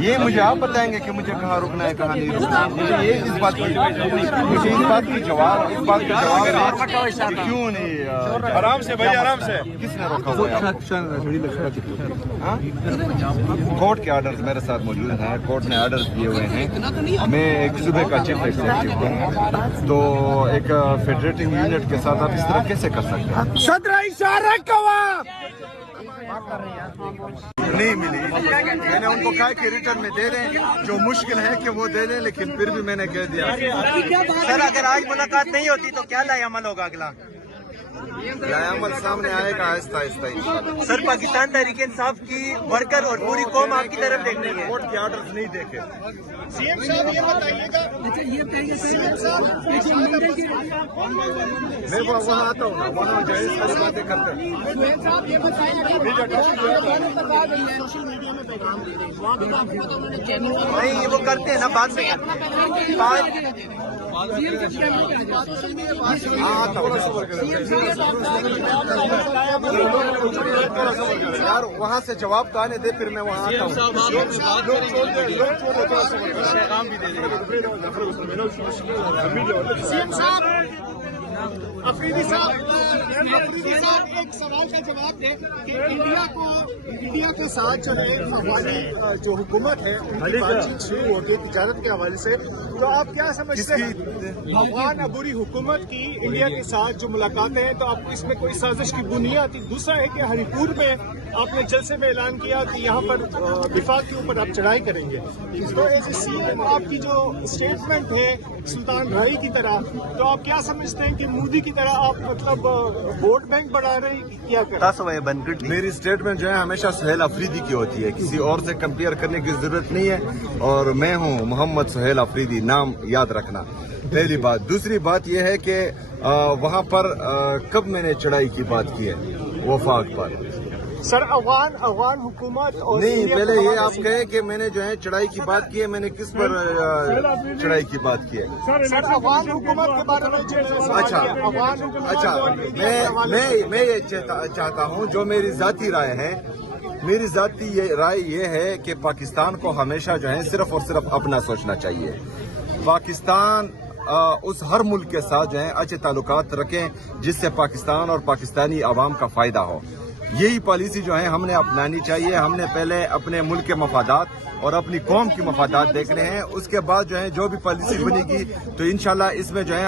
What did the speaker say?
یہ مجھے آپ بتائیں گے کہ مجھے کہاں رکنا ہے کہاں نہیں رکنا ہے. مجھے اس بات کا جواب کیوں نہیں آرام سے بھائی آرام سے. کس نے روکا ہوا ہے؟ کورٹ کے آرڈرز میرے ساتھ موجود ہیں. کورٹ نے آرڈرز دیے ہوئے ہیں. میں ایک صوبے کا چیف ایگزیکٹو ہوں, تو ایک فیڈریٹنگ یونٹ کے ساتھ آپ اس طرح کیسے کر سکتے ہیں؟ نہیں ملی. میں نے ان کو کہا کہ ریٹرن میں دے دیں, جو مشکل ہے کہ وہ دے دیں, لیکن پھر بھی میں نے کہہ دیا. سر اگر آج ملاقات نہیں ہوتی تو کیا لائے عمل ہوگا اگلا؟ یہ عمل سامنے آئے گا آہستہ آہستہ. سر پاکستان تحریک انصاف کی ورکر اور پوری قوم آپ کی طرف دیکھ رہی ہے. کورٹ کے آرڈرز نہیں دیکھے. سی ایم صاحب یہ بتائیے گا, میں وہاں آتا ہوں, وہاں جو ہے اس طرح باتیں کرتے ہیں. نہیں وہ کرتے ہیں نا, بعد میں کرتے ہیں. یار وہاں سے جواب تو آنے دے, پھر میں وہاں آتا ہوں. افریدی صاحب ایک سوال کا جواب دیں کہ انڈیا کے ساتھ جو ہے افغانی جو حکومت ہے ان کی بات چیت شروع ہوتی ہے تجارت کے حوالے سے, تو آپ کیا سمجھتے ہیں افغان عبوری حکومت کی انڈیا کے ساتھ جو ملاقاتیں ہیں, تو آپ کو اس میں کوئی سازش کی بنیاد آتی؟ دوسرا ہے کہ ہری پور میں آپ نے جلسے میں اعلان کیا کہ یہاں پر وفاق کے اوپر آپ چڑھائی کریں گے, تو ایسے سی ایم آپ کی جو اسٹیٹمنٹ ہے سلطان رائی کی طرح, تو آپ کیا سمجھتے ہیں کہ مودی کی طرح آپ مطلب ووٹ بینک بڑھا رہے ہیں, کیا کر رہے ہیں؟ میری اسٹیٹمنٹ جو ہے ہمیشہ سہیل افریدی کی ہوتی ہے, کسی اور سے کمپیئر کرنے کی ضرورت نہیں ہے. اور میں ہوں محمد سہیل افریدی, نام یاد رکھنا. پہلی بات. دوسری بات یہ ہے کہ وہاں پر کب میں نے چڑھائی کی بات کی ہے وفاق پر؟ سر افغان حکومت اور نہیں, پہلے یہ آپ کہیں کہ میں نے جو ہے چڑھائی کی بات کی ہے, میں نے کس پر چڑھائی کی بات کی ہے؟ سر افغان حکومت کے بارے میں اچھا, میں یہ چاہتا ہوں, جو میری ذاتی رائے ہے, میری ذاتی رائے یہ ہے کہ پاکستان کو ہمیشہ جو ہے صرف اور صرف اپنا سوچنا چاہیے. پاکستان اس ہر ملک کے ساتھ جو ہے اچھے تعلقات رکھیں جس سے پاکستان اور پاکستانی عوام کا فائدہ ہو. یہی پالیسی جو ہے ہم نے اپنانی چاہیے. ہم نے پہلے اپنے ملک کے مفادات اور اپنی قوم کی مفادات دیکھنے ہیں, اس کے بعد جو ہے جو بھی پالیسی بنے گی تو انشاءاللہ اس میں جو ہے